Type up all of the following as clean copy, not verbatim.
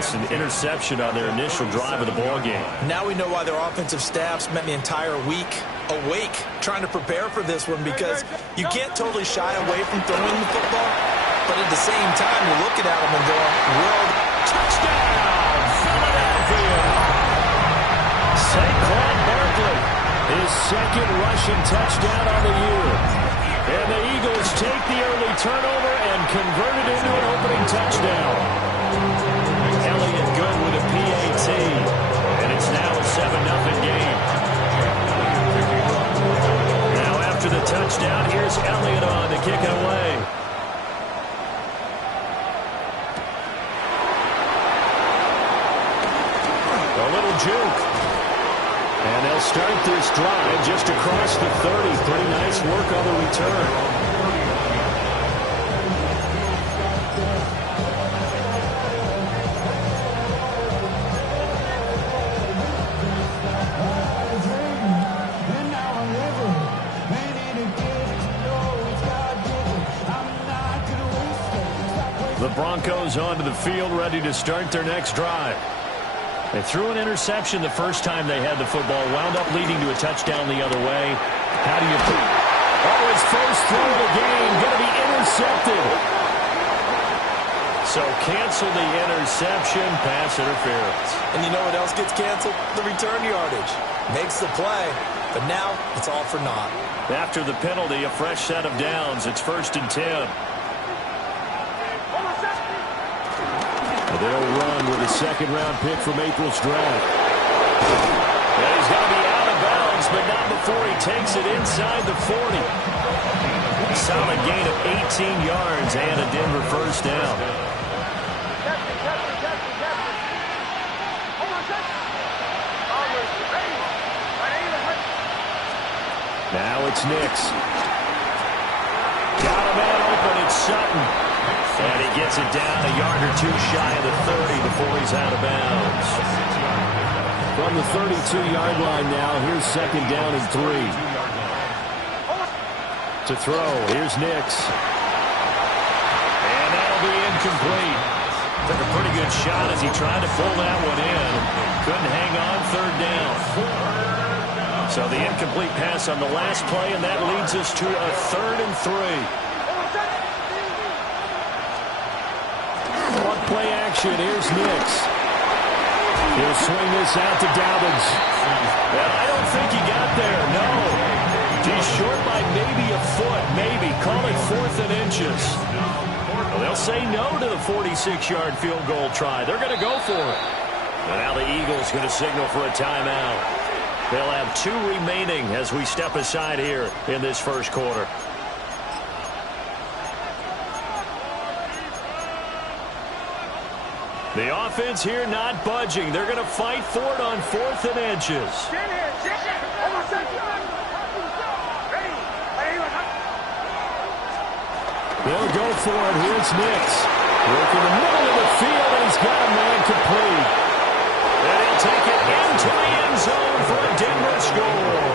offense, an interception on their initial drive of the ball game. Now we know why their offensive staff spent the entire week awake trying to prepare for this one, because you can't totally shy away from throwing the football, but at the same time, you're looking at them and going, world touchdown, Philadelphia! Saquon Barkley, his second rushing touchdown on the year. And the Eagles take the early turnover and convert it into an opening touchdown. Elliott good with a PAT, and it's now a 7-0 game. Now after the touchdown, here's Elliott on to kick it away. A little juke. And they'll start this drive just across the 30. Pretty nice work on the return. The Broncos onto the field, ready to start their next drive. They threw an interception the first time they had the football, wound up leading to a touchdown the other way. How do you put it? Oh, his first throw of the game going to be intercepted. So cancel the interception, pass interference. And you know what else gets canceled? The return yardage. Makes the play, but now it's all for naught. After the penalty, a fresh set of downs. It's 1st and 10. They'll run with a second-round pick from April's draft. And he's going to be out of bounds, but not before he takes it inside the 40. Solid gain of 18 yards and a Denver first down. Now it's Nix. Got a man open, it's Sutton. And he gets it down a yard or two shy of the 30 before he's out of bounds. From the 32-yard line now, here's 2nd down and 3. To throw, here's Nix. And that'll be incomplete. Took a pretty good shot as he tried to pull that one in. Couldn't hang on 3rd down. So the incomplete pass on the last play, and that leads us to a 3rd and 3. Play action. Here's Nix. He'll swing this out to Dobbins. And I don't think he got there. No. He's short by maybe a foot. Maybe. Call it 4th and inches. Well, they'll say no to the 46-yard field goal try. They're going to go for it. And now the Eagles going to signal for a timeout. They'll have 2 remaining as we step aside here in this first quarter. The offense here not budging. They're going to fight for it on 4th and inches. They'll go for it. Here's Nix. Working the middle of the field, and he's got a man complete. And he'll take it into the end zone for a Denver score.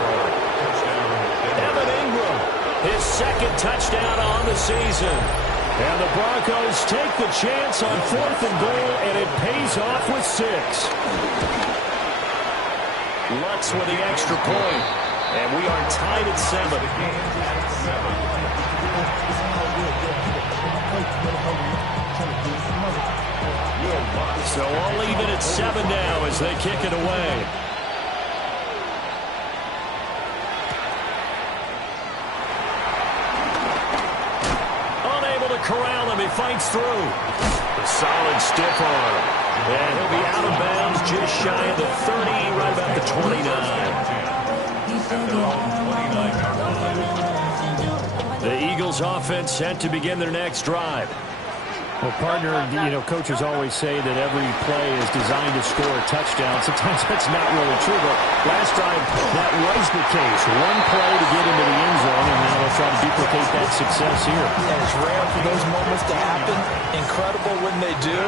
Evan Ingram, his 2nd touchdown on the season. And the Broncos take the chance on 4th and goal, and it pays off with 6. Lutz with the extra point, and we are tied at 7. So all even at 7 now as they kick it away. Corral him, he fights through. A solid stiff arm. And he'll be out of bounds just shy of the 30, right about the 29. The Eagles offense set to begin their next drive. Well, partner, you know, coaches always say that every play is designed to score a touchdown. Sometimes that's not really true, but last time that was the case. One play to get into the end zone, and now they'll try to duplicate that success here. And it's rare for those moments to happen. Incredible when they do.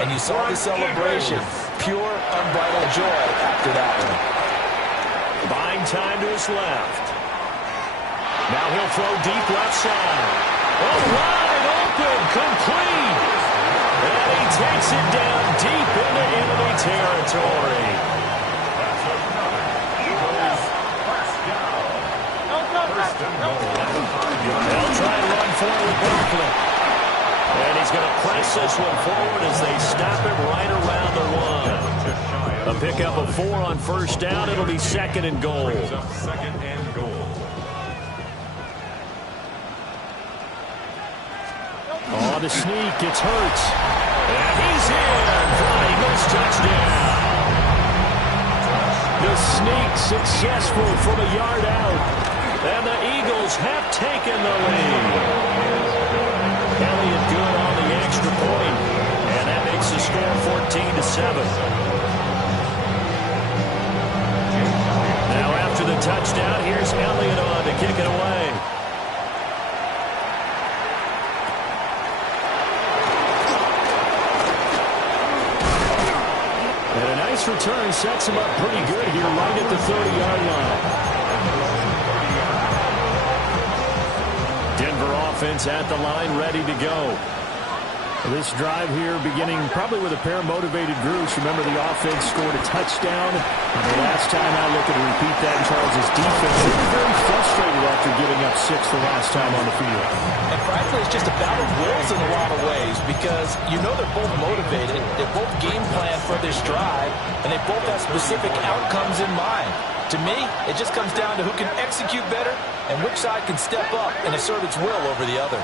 And you saw the celebration. Pure, unbridled joy after that one. Buying time to his left. Now he'll throw deep left side. Oh, wide open, complete. And he takes it down deep territory. They'll try and run forward Barkley. And he's going to press this one forward as they stop it right around the 1. A pickup of 4 on first down. It'll be 2nd and goal. Oh, the sneak. It's Hurts. And he's in for an Eagles touchdown. The sneak successful from a yard out. And the Eagles have taken the lead. Elliott good on the extra point. And that makes the score 14-7. Now after the touchdown, here's Elliott on to kick it away. And a nice return sets him up pretty good here right at the 30-yard line. Denver offense at the line, ready to go. This drive here beginning probably with a pair of motivated groups. Remember, the offense scored a touchdown. And the last time I look at repeat that, Charles' defense, they were very frustrated after giving up 6 the last time on the field. And frankly, it's just a battle of wills in a lot of ways because you know they're both motivated. They both game plan for this drive, and they both have specific outcomes in mind. To me, it just comes down to who can execute better and which side can step up and assert its will over the other.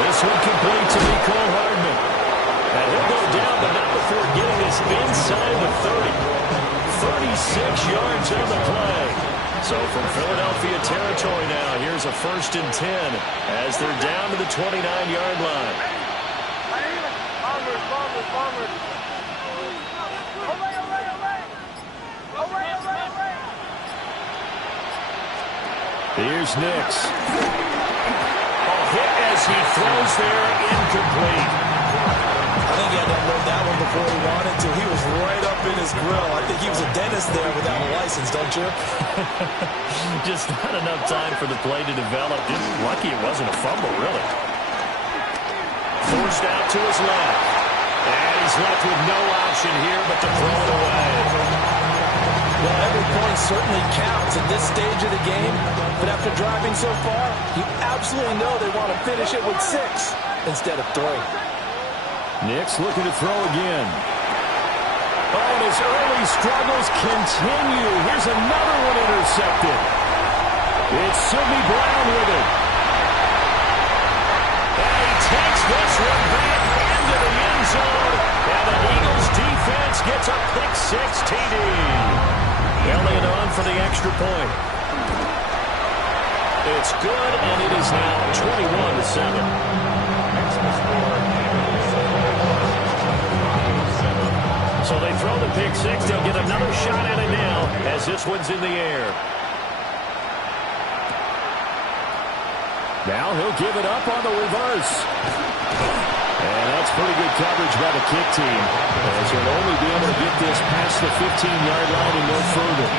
This one complete to Mecole Hardman. And he'll go down, but not before getting this inside the 30. 36 yards on the play. So from Philadelphia territory now, here's a 1st and 10 as they're down to the 29-yard line. Here's Nix. Hit as he throws there, incomplete. I think he had to unload that one before he wanted to. He was right up in his grill. I think he was a dentist there without a license, don't you? Just not enough time for the play to develop. Just lucky it wasn't a fumble, really. Forced out to his left. And he's left with no option here but to throw it away. Well, every point certainly counts at this stage of the game. But after driving so far, you absolutely know they want to finish it with 6 instead of 3. Nix looking to throw again. Oh, and his early struggles continue. Here's another one intercepted. It's Sidney Brown with it. And he takes this one back into the end zone. And the Eagles defense gets a pick-6 TD. Elliott on for the extra point. It's good, and it is now 21-7. So they throw the pick-6. They'll get another shot at it now as this one's in the air. Now he'll give it up on the reverse. And that's pretty good coverage by the kick team, as he'll only be able to get this past the 15-yard line and no further.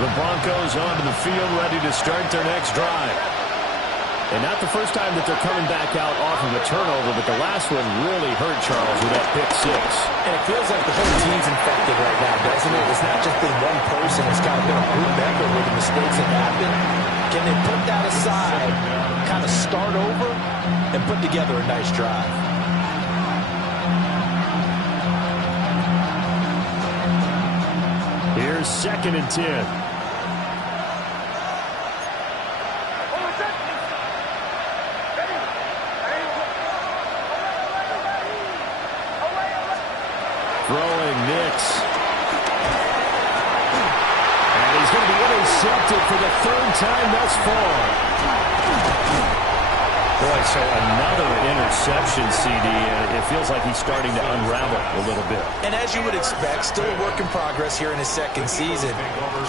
The Broncos onto the field, ready to start their next drive. And not the first time that they're coming back out off of a turnover, but the last one really hurt Charles with that pick-6. And it feels like the whole team's infected right now, doesn't it? It's not just been one person. It's kind of been a group effort with the mistakes that happen. Can they put that aside, kind of start over, and put together a nice drive? Here's 2nd and 10. Throwing Nix. And he's going to be intercepted for the 3rd time thus far. Boy, so another interception, CD, and it feels like he's starting to unravel a little bit. And as you would expect, still a work in progress here in his 2nd season.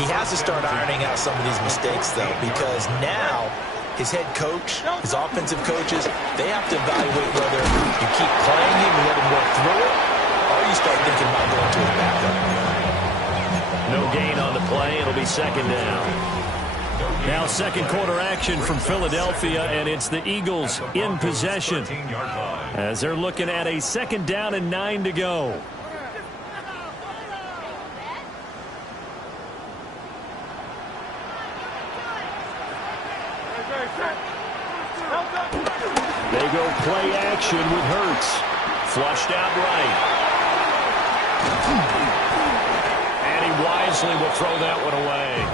He has to start ironing out some of these mistakes, though, because now his head coach, his offensive coaches, they have to evaluate whether you keep playing him and let him work through it, or you start thinking about going to his backup. No gain on the play. It'll be 2nd down. Now second quarter action from Philadelphia, and it's the Eagles in possession as they're looking at a 2nd down and 9 to go. They go play action with Hurts. Flushed out right. And he wisely will throw that one away.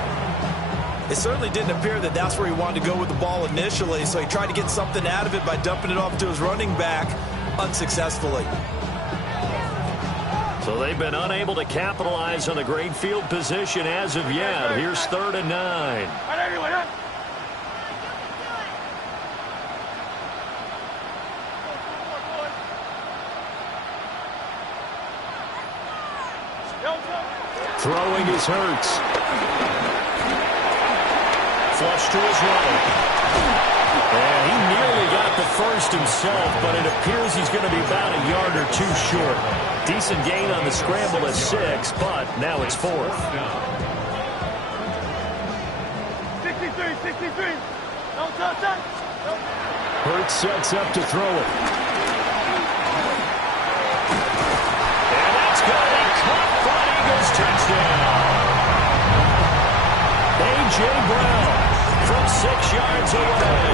It certainly didn't appear that that's where he wanted to go with the ball initially, so he tried to get something out of it by dumping it off to his running back unsuccessfully. So they've been unable to capitalize on the great field position as of yet. Here's 3rd and 9. Throwing is Hurts. Flush to his right. And he nearly got the first himself, but it appears he's going to be about a yard or 2 short. Decent gain on the scramble at 6, but now it's 4th. 63. Hurts sets up to throw it. And that's going to be caught for an Eagles touchdown. A.J. Brown from 6 yards away.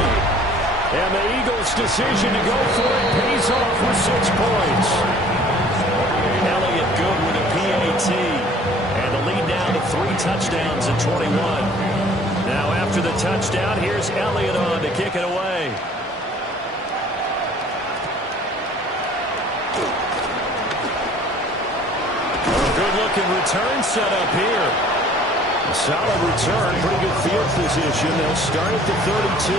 And the Eagles' decision to go for it pays off with 6 points. Elliott good with a PAT. And the lead now to 3 touchdowns at 21. Now after the touchdown, here's Elliott on to kick it away. Good-looking return set up here. A solid return, pretty good field position. They'll start at the 32.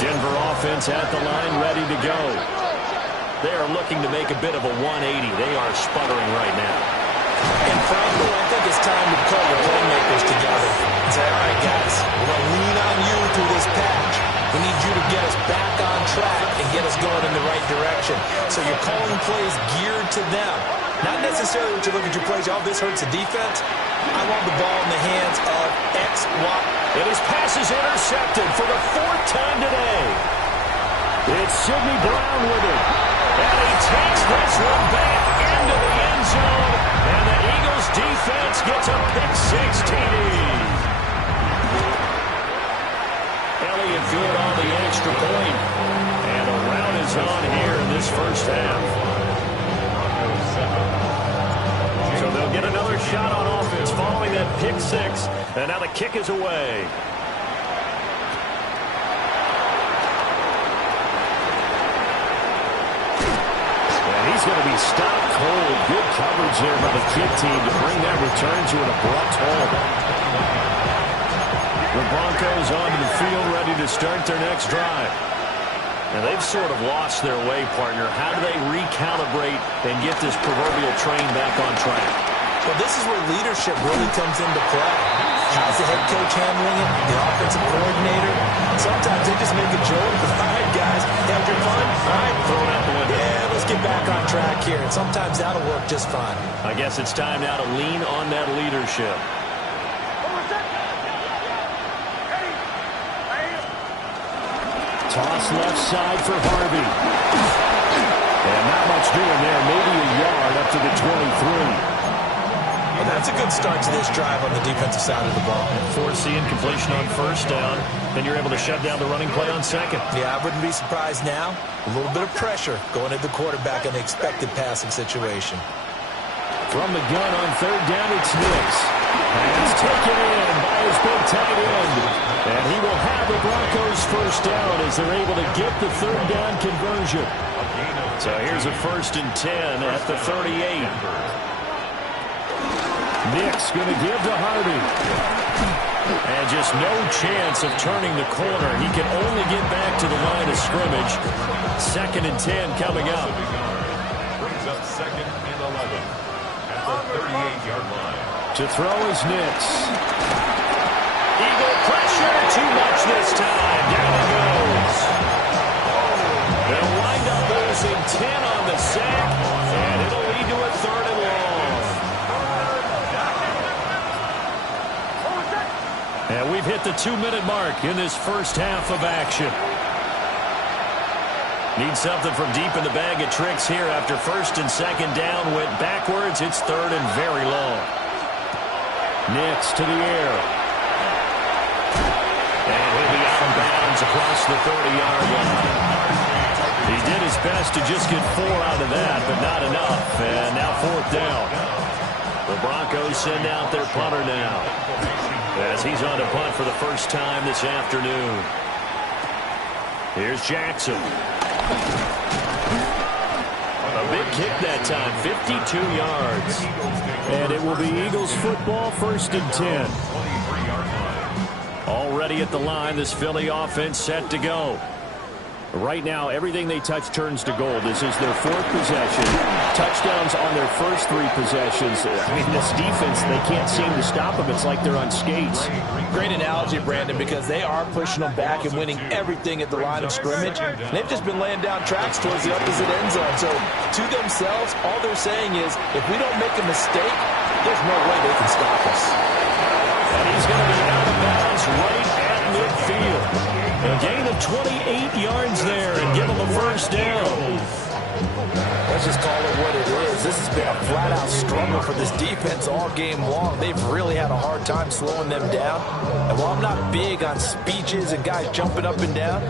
Denver offense at the line, ready to go. They are looking to make a bit of a 180. They are sputtering right now. And Franco, I think it's time to call your playmakers together and say, all right, guys, we're going to lean on you through this patch. We need you to get us back on track and get us going in the right direction. So you're calling plays geared to them. Not necessarily what you look at your plays, oh, this hurts the defense. I want the ball in the hands of X, Y. And his pass is intercepted for the 4th time today. It's Sidney Brown with it. And he takes this one back into the end zone. And the Eagles defense gets a pick-6 TD. Elliott good on the extra point. And the rout is on here in this first half. So they'll get another shot on offense following that pick-6. And now the kick is away. And he's going to be stopped cold. Good coverage there by the kick team to bring that return to an abrupt halt. The Broncos onto the field, ready to start their next drive. And they've sort of lost their way, partner. How do they recalibrate and get this proverbial train back on track? Well, this is where leadership really comes into play. How's the head coach handling it? The offensive coordinator? Sometimes they just make a joke. All right, guys, have your fun? All right, throw it out the window. Yeah, let's get back on track here. And sometimes that'll work just fine. I guess it's time now to lean on that leadership. Toss left side for Harvey. And not much doing there. Maybe a yard up to the 23. Well, that's a good start to this drive on the defensive side of the ball. Forcing completion on 1st down. Then you're able to shut down the running play on 2nd. Yeah, I wouldn't be surprised now. A little bit of pressure going at the quarterback in an expected passing situation. From the gun on 3rd down, it's Nicks. And it's taken in by his big tight end. And he will have the Broncos first down as they're able to get the 3rd down conversion. So here's a 1st and 10 at the 38. Nicks going to give to Harvey. And just no chance of turning the corner. He can only get back to the line of scrimmage. 2nd and 10 coming up. Brings up 2nd and 11 at the 38-yard line. To throw is Nicks. Eagle pressure, too much this time. Down it goes. They'll wind up losing 10 on the sack, and it'll lead to a 3rd and long. And we've hit the 2-minute mark in this first half of action. Need something from deep in the bag of tricks here after first and second down went backwards. It's third and very long. Nix to the air. And he'll be out of bounds across the 30-yard line. He did his best to just get 4 out of that, but not enough. And now fourth down. The Broncos send out their punter now, as he's on to punt for the first time this afternoon. Here's Jackson. A big kick that time, 52 yards. And it will be Eagles football, first and 10. Already at the line, this Philly offense set to go. Right now, everything they touch turns to gold. This is their 4th possession. Touchdowns on their first 3 possessions. I mean, this defense, they can't seem to stop them. It's like they're on skates. Great analogy, Brandon, because they are pushing them back and winning everything at the line of scrimmage. And they've just been laying down tracks towards the opposite end zone. So to themselves, all they're saying is, if we don't make a mistake, there's no way they can stop us. And he's going to be out of bounds right at midfield. A gain of 28 yards there and give them a first down. Let's just call it what it is. This has been a flat-out struggle for this defense all game long. They've really had a hard time slowing them down. And while I'm not big on speeches and guys jumping up and down,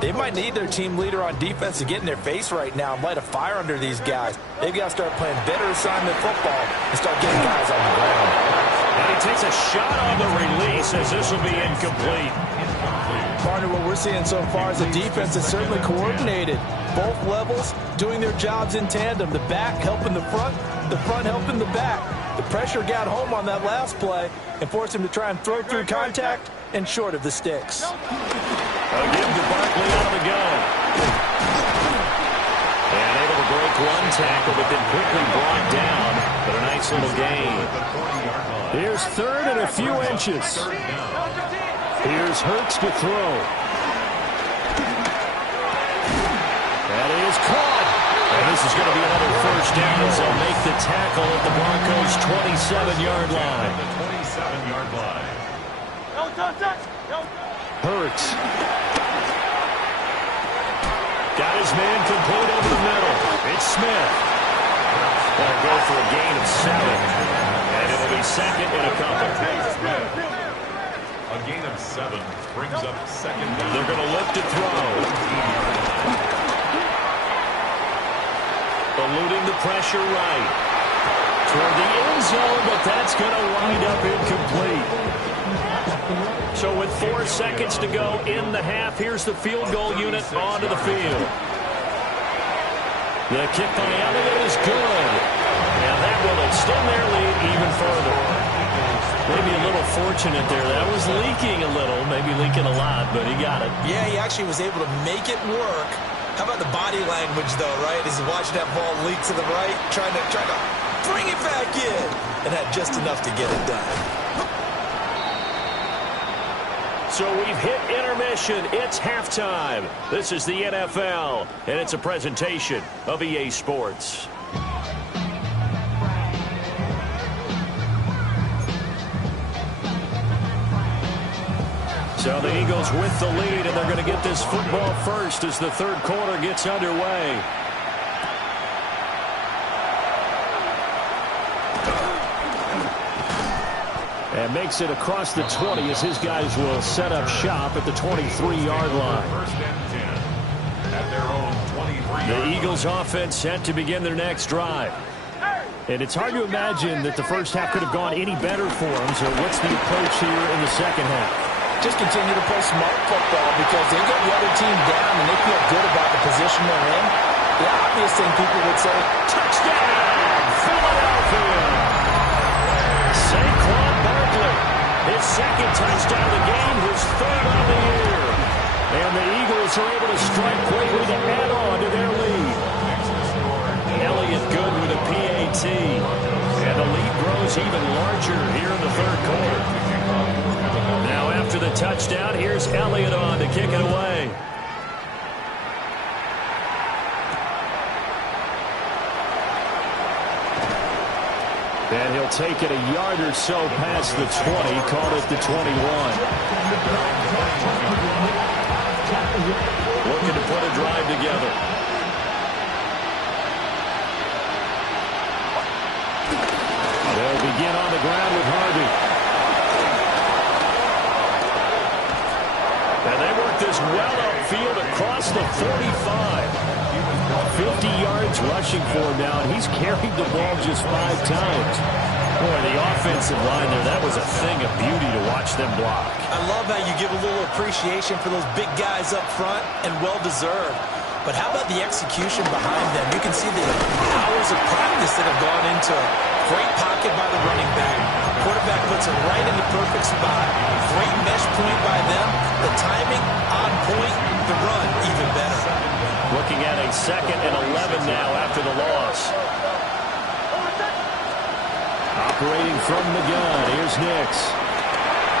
they might need their team leader on defense to get in their face right now and light a fire under these guys. They've got to start playing better assignment football and start getting guys on the ground. And he takes a shot on the release as this will be incomplete. Partner, what we're seeing so far is the defense is certainly coordinated. Both levels doing their jobs in tandem. The back helping the front helping the back. The pressure got home on that last play and forced him to try and throw through contact and short of the sticks. Again to Barkley out of the gun. And able to break one tackle, but then quickly brought down. But a nice little gain. Here's third and a few inches. Here's Hurts to throw. That is caught. And this is going to be another first down as they'll make the tackle at the Broncos' 27-yard line. Hurts. Got his man complete over the middle. It's Smith. Gonna go for a gain of 7. And it'll be second and a couple. A gain of 7 brings up second down. They're going to look to throw. Eluding the pressure right. Toward the end zone, but that's going to wind up incomplete. So with 4 seconds to go in the half, here's the field goal unit onto the field. The kick by Elliott is good. And that will extend their lead even further. Maybe a little fortunate there. That was leaking a little, maybe leaking a lot, but he got it. Yeah, he actually was able to make it work. How about the body language, though, right? As he's watching that ball leak to the right, trying to bring it back in, and had just enough to get it done. So we've hit intermission. It's halftime. This is the NFL, and it's a presentation of EA Sports. So the Eagles with the lead, and they're going to get this football first as the third quarter gets underway. And makes it across the 20 as his guys will set up shop at the 23-yard line. First and 10 at their own 23. The Eagles offense set to begin their next drive. And it's hard to imagine that the first half could have gone any better for them. So what's the approach here in the second half? Just continue to play smart football because they get the other team down and they feel good about the position they're in. The obvious thing people would say, Touchdown, Philadelphia! Saquon Barkley, his second touchdown of the game, his third on the year. And the Eagles are able to strike quickly to add on to their lead. Elliott good with a PAT. And the lead grows even larger here in the third quarter. Now after the touchdown, here's Elliott on to kick it away. And he'll take it a yard or so past the 20, call it the 21. Looking to put a drive together. They'll begin on the ground with Harvey. And they work this well upfield across the 45. 50 yards rushing for him now, and he's carried the ball just 5 times. Boy, the offensive line there, that was a thing of beauty to watch them block. I love how you give a little appreciation for those big guys up front, and well-deserved. But how about the execution behind them? You can see the hours of practice that have gone into it. Great pocket by the running back. Quarterback puts it right in the perfect spot. Great mesh point by them. The timing on point. The run even better. Looking at a 2nd and 11 now after the loss. Operating from the gun, here's Nix.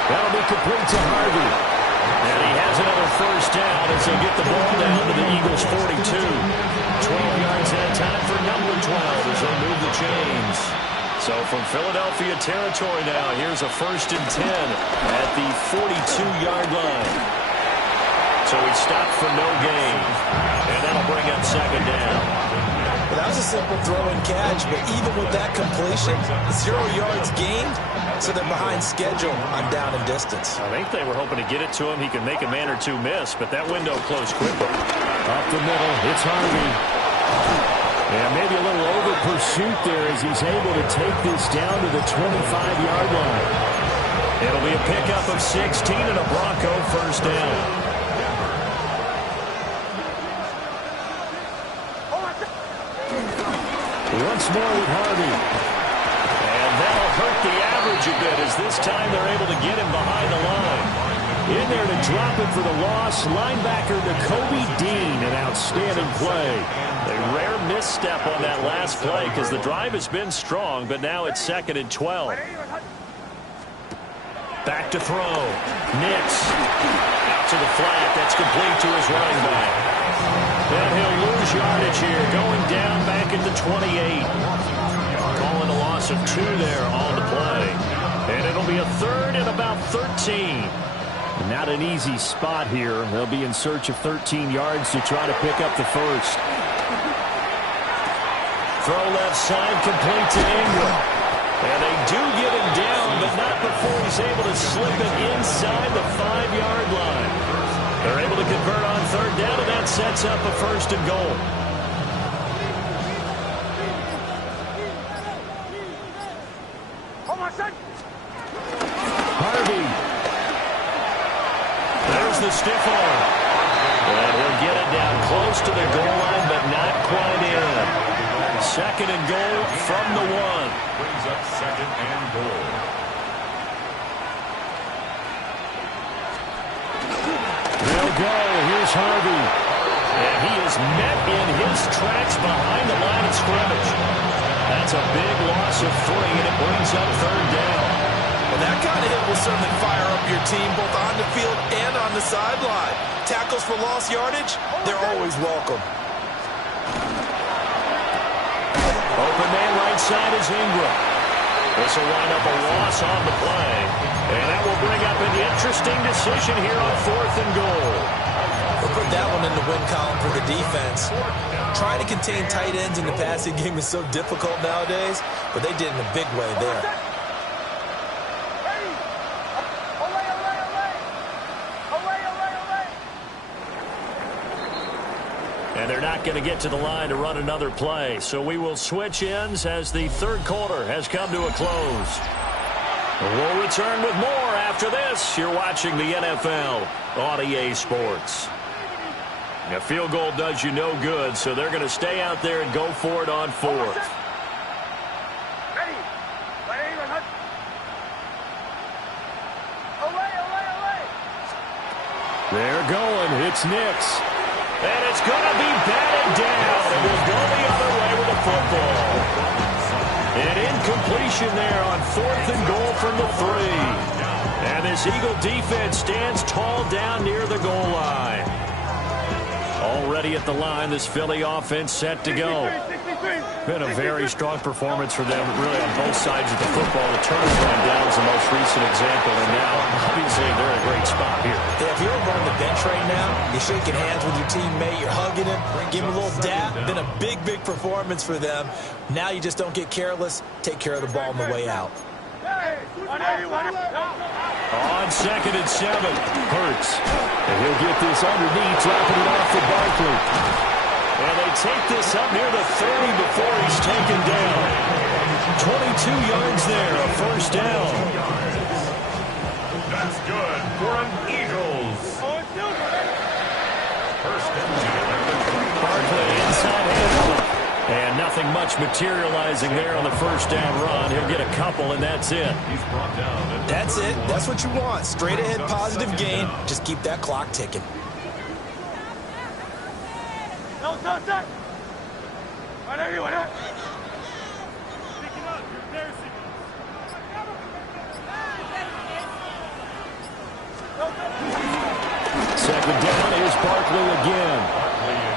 That'll be complete to Harvey. And he has another first down as they get the ball down to the Eagles' 42. 12 yards that time for number 12 as they move the chains. So from Philadelphia territory now, here's a 1st and 10 at the 42-yard line. So he stopped for no gain. And that'll bring up 2nd down. Well, that was a simple throw and catch, but even with that completion, 0 yards gained, so they're behind schedule on down and distance. I think they were hoping to get it to him. He could make a man or two miss, but that window closed quickly. Up the middle, it's Harvey. And maybe a little over pursuit there as he's able to take this down to the 25-yard line. It'll be a pickup of 16 and a Bronco first down. Once more with Harvey. And that'll hurt the average a bit as this time they're able to get him behind the line. In there to drop it for the loss, linebacker Nakobe Dean, an outstanding play. A rare misstep on that last play because the drive has been strong, but now it's 2nd and 12. Back to throw. Nix. Out to the flat. That's complete to his running back. And he'll lose yardage here, going down back at the 28. Calling a loss of 2 there on the play. And it'll be a 3rd and about 13. Not an easy spot here. They'll be in search of 13 yards to try to pick up the first. Throw left side, complete to Ingram. And they do get him down, but not before he's able to slip it inside the 5-yard line. They're able to convert on 3rd down, and that sets up a 1st and goal. Harvey. There's the stiff arm. And he'll get it down close to the goal line, but not quite in. 2nd and goal from the 1. Brings up 2nd and goal. They'll go. Here's Harvey. And he is met in his tracks behind the line of scrimmage. That's a big loss of 3, and it brings up 3rd down. Well, that kind of hit will certainly fire up your team both on the field and on the sideline. Tackles for lost yardage, they're always welcome. Open man right side is Ingram. This will wind up a loss on the play. And that will bring up an interesting decision here on 4th and goal. We'll put that one in the win column for the defense. Trying to contain tight ends in the passing game is so difficult nowadays, but they did in a big way there. And they're not going to get to the line to run another play. So we will switch ends as the 3rd quarter has come to a close. We'll return with more after this. You're watching the NFL on EA Sports. A field goal does you no good, so they're going to stay out there and go for it on 4th. They're going. It's Nix. And it's going to be batted down. It will go the other way with the football. An incompletion there on 4th and goal from the 3. And this Eagle defense stands tall down near the goal line. Already at the line, this Philly offense set to go. Been a very strong performance for them, really, on both sides of the football. The turnover on down is the most recent example, and now, obviously, they're in a great spot here. Yeah, if you're over on the bench right now, you're shaking hands with your teammate, you're hugging him, give him a little dap. Been a big, big performance for them. Now you just don't get careless. Take care of the ball on the way out. On 2nd and 7, Hurts. And he'll get this underneath, dropping it off for Barkley. And they take this up near the 30 before he's taken down. 22 yards there, a first down. That's good for an Eagles. First and 10. Barkley inside handoff. And nothing much materializing there on the first down run. He'll get a couple, and that's it. He's brought down. That's it. That's what you want. Straight ahead positive gain. Just keep that clock ticking. Second down is Barkley again.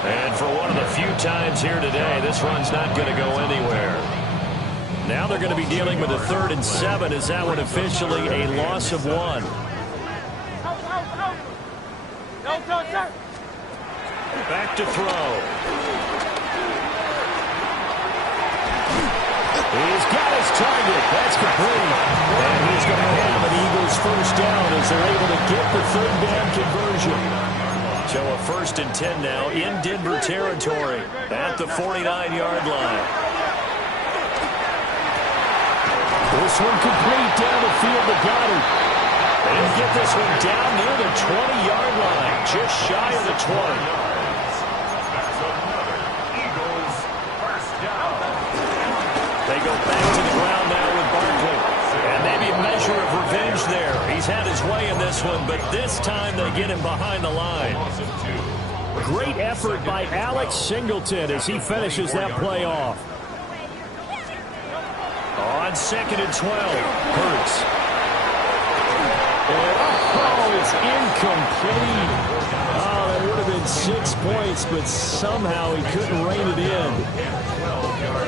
And for one of the few times here today, this run's not going to go anywhere. Now they're going to be dealing with a 3rd and 7. Is that one officially a loss of 1? Back to throw. He's got his target. That's complete. And he's going to have an Eagles first down as they're able to get the 3rd down conversion. So a 1st and 10 now in Denver territory at the 49-yard line. This one complete down the field to Goddard. And get this one down near the 20-yard line, just shy of the 20. That's another Eagles first down. They go back to the ground now with Barkley. And maybe a measure of revenge there. He's had his way in this one, but this time they get him behind the line. Loss of 2. Great effort by Alex Singleton as he finishes that play off. On 2nd and 12, Hurts. And, it's incomplete. Oh, that would have been 6 points, but somehow he couldn't rein it in.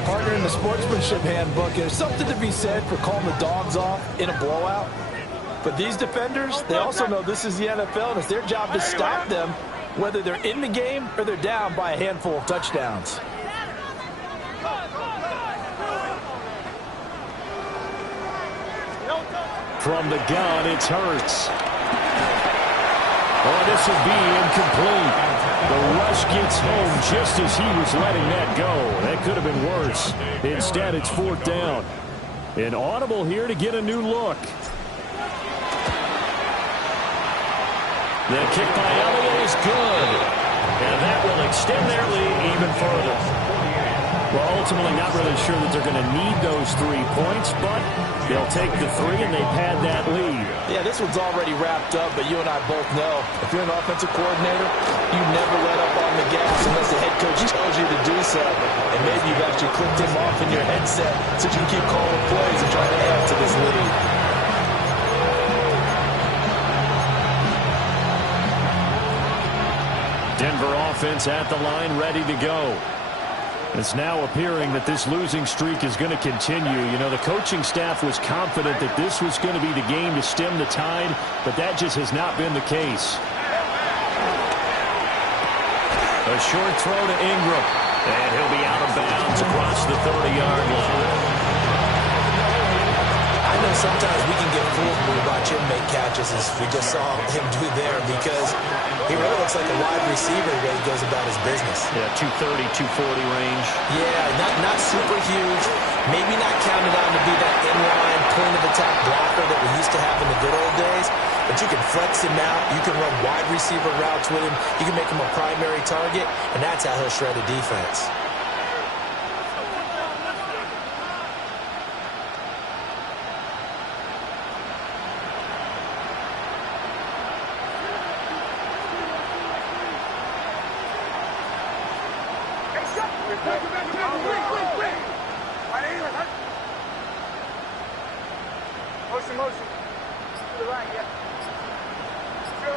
Partner, in the sportsmanship handbook, there's something to be said for calling the dogs off in a blowout. But these defenders, they also know this is the NFL, and it's their job to stop them, whether they're in the game or they're down by a handful of touchdowns. From the gun, it's Hurts. Oh, this will be incomplete. The rush gets home just as he was letting that go. That could have been worse. Instead, it's 4th down. An audible here to get a new look. The kick by Elliott is good. And that will extend their lead even further. Well, ultimately not really sure that they're going to need those 3 points, but they'll take the 3 and they've had that lead. Yeah, this one's already wrapped up, but you and I both know if you're an offensive coordinator, you never let up on the gas unless the head coach tells you to do so. And maybe you've actually clicked him off in your headset so you can keep calling plays and trying to add to this lead. Denver offense at the line, ready to go. It's now appearing that this losing streak is going to continue. You know, the coaching staff was confident that this was going to be the game to stem the tide, but that just has not been the case. A short throw to Ingram, and he'll be out of bounds across the 30-yard line. I know sometimes we can get fooled when we watch him make catches, as we just saw him do there, because he really looks like a wide receiver the way he goes about his business. Yeah, 230, 240 range. Yeah, not super huge. Maybe not counted on to be that inline point-of-attack blocker that we used to have in the good old days, but you can flex him out. You can run wide receiver routes with him. You can make him a primary target, and that's how he'll shred a defense. Motion. To the right, yeah. Show.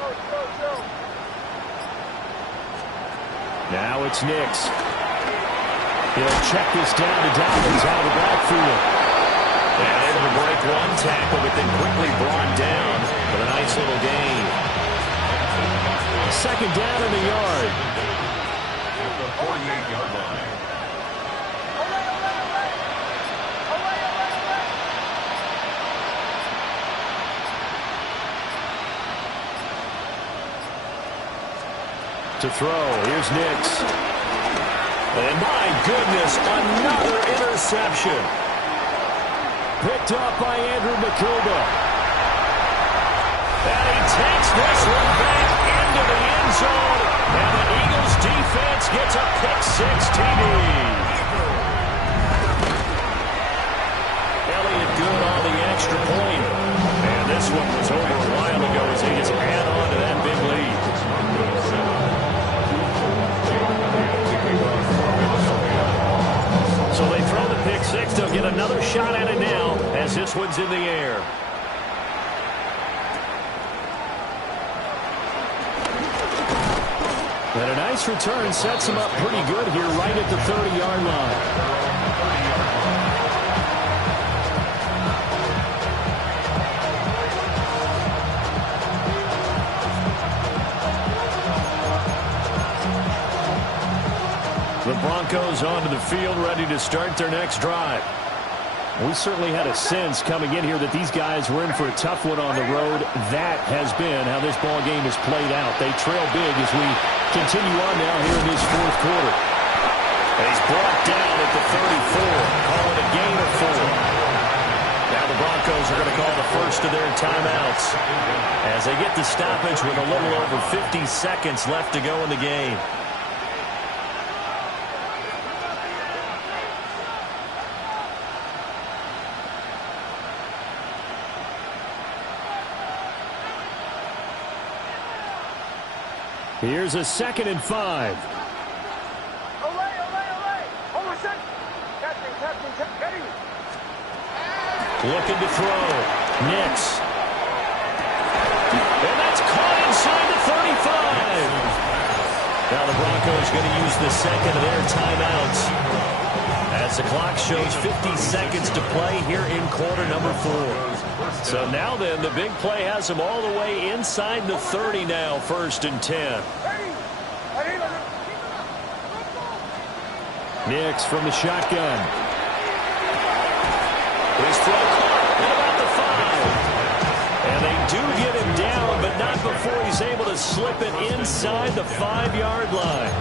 Now it's Nix. He'll check this down to Dobbins out of the backfield. And able to break one tackle, but then quickly brought down with a nice little gain. Second down in the yard. At the 48-yard line. To throw, here's Nix. And my goodness, another interception. Picked up by Andrew Makuba. And he takes this one back into the end zone. And the Eagles defense gets a pick-six TD. Elliott good on the extra point. And this one was over a while ago as they just add on to that big lead. So they throw the pick-six. They'll get another shot at it now as this one's in the air. And a nice return sets him up pretty good here right at the 30-yard line. The Broncos onto the field, ready to start their next drive. We certainly had a sense coming in here that these guys were in for a tough one on the road. That has been how this ball game has played out. They trail big as we continue on now here in this fourth quarter. And he's brought down at the 34, calling a gain of 4. Now the Broncos are going to call the first of their timeouts as they get the stoppage with a little over 50 seconds left to go in the game. Here's a 2nd and 5. Olay, olay, olay. Hold on a second. Captain, ready. Looking to throw. Nix. And that's caught inside the 35. Now the Broncos going to use the second of their timeouts as the clock shows 50 seconds to play here in quarter number 4. So now then, the big play has them all the way inside the 30 now, 1st and 10. Nix from the shotgun. His throw caught at about the 5. And they do get him down, but not before he's able to slip it inside the 5-yard line.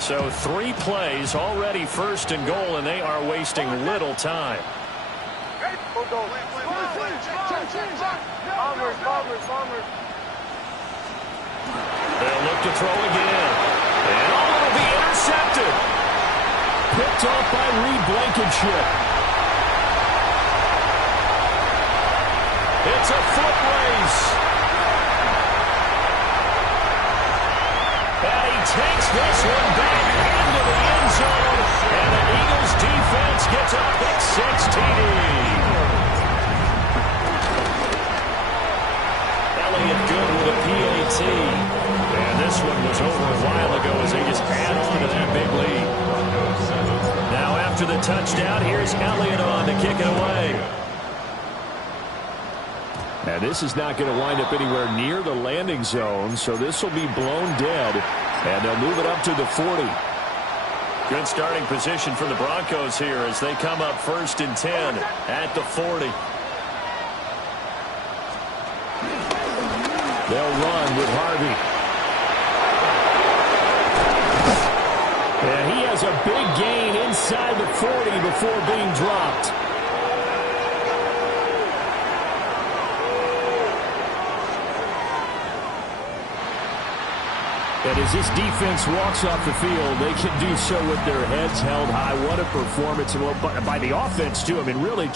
So 3 plays, already 1st and goal, and they are wasting little time. Bombers. They'll look to throw again. And it'll be intercepted. Picked off by Reed Blankenship. It's a foot race. And he takes this one back into the end zone. And the Eagles defense gets a pick-six TD. Elliott good with a PAT. And this one was over a while ago as they just add on to that big lead. Now after the touchdown, here's Elliott on to kick it away. Now this is not going to wind up anywhere near the landing zone, so this will be blown dead. And they'll move it up to the 40. Good starting position for the Broncos here as they come up 1st and 10 at the 40. They'll run with Harvey. And he has a big gain inside the 40 before being dropped. And as this defense walks off the field, they can do so with their heads held high. What a performance, and by the offense, too. I mean, really